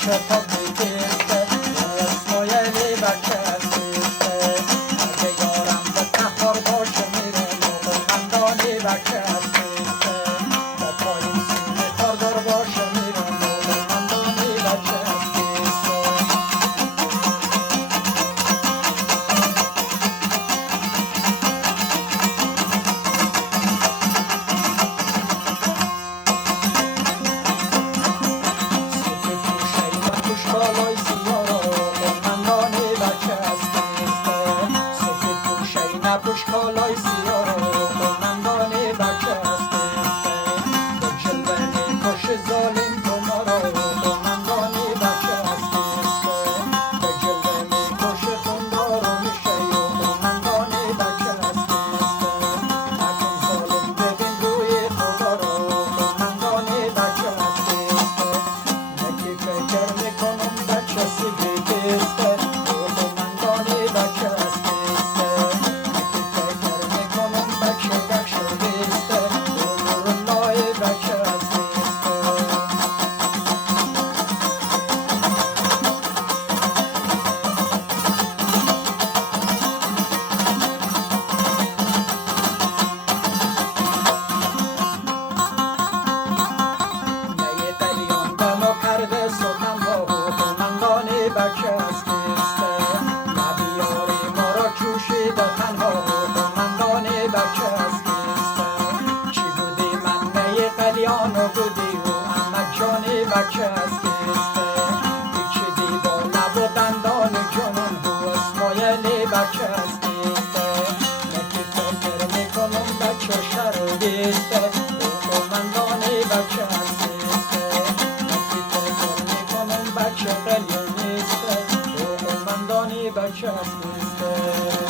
بچه تا بگیسته اسماعیلی بچه اسیسته اگه یارم به تخار باشه میره نوبندانی بچه اسیسته به پایین سینه کاردار باشه میره نوبندانی بچه اسیسته بالای سیارا قرمندانی بچه اسیسته سفید پوشه نپوش بالای سیارا قرمندانی بچه اسیسته به جلوه میکش ظالم تو ما را قرمندانی بچه اسیسته به جلوه میکش خوندار و میشه و قرمندانی بچه اسیسته نکن ظالم ببین روی خدا را قرمندانی بچه اسیسته نکی فکر میکنم بچه سیبیسته قرمندانی بچه اسیسته نکی فکر میکنم بچه گک شدیسته نورالله بچه اسیسته نی قلیان به ما کرده سلطان با قرمندانی بچه اسیسته نبیاری ما را جوشیده تنها قرمندانی بچه اسیسته چی بودی من نی قلیانو بودی و احمد جانی بچه اسیسته پیچیدی با لب و دندان جنون بو اسماعیلی بچه اسیسته نکی فکر میکنم بچه شرودیسته قرمندانی بچه اسیسته نکی فکر میکنم بچه قلیونیسته قرمندانی بچه اسیسته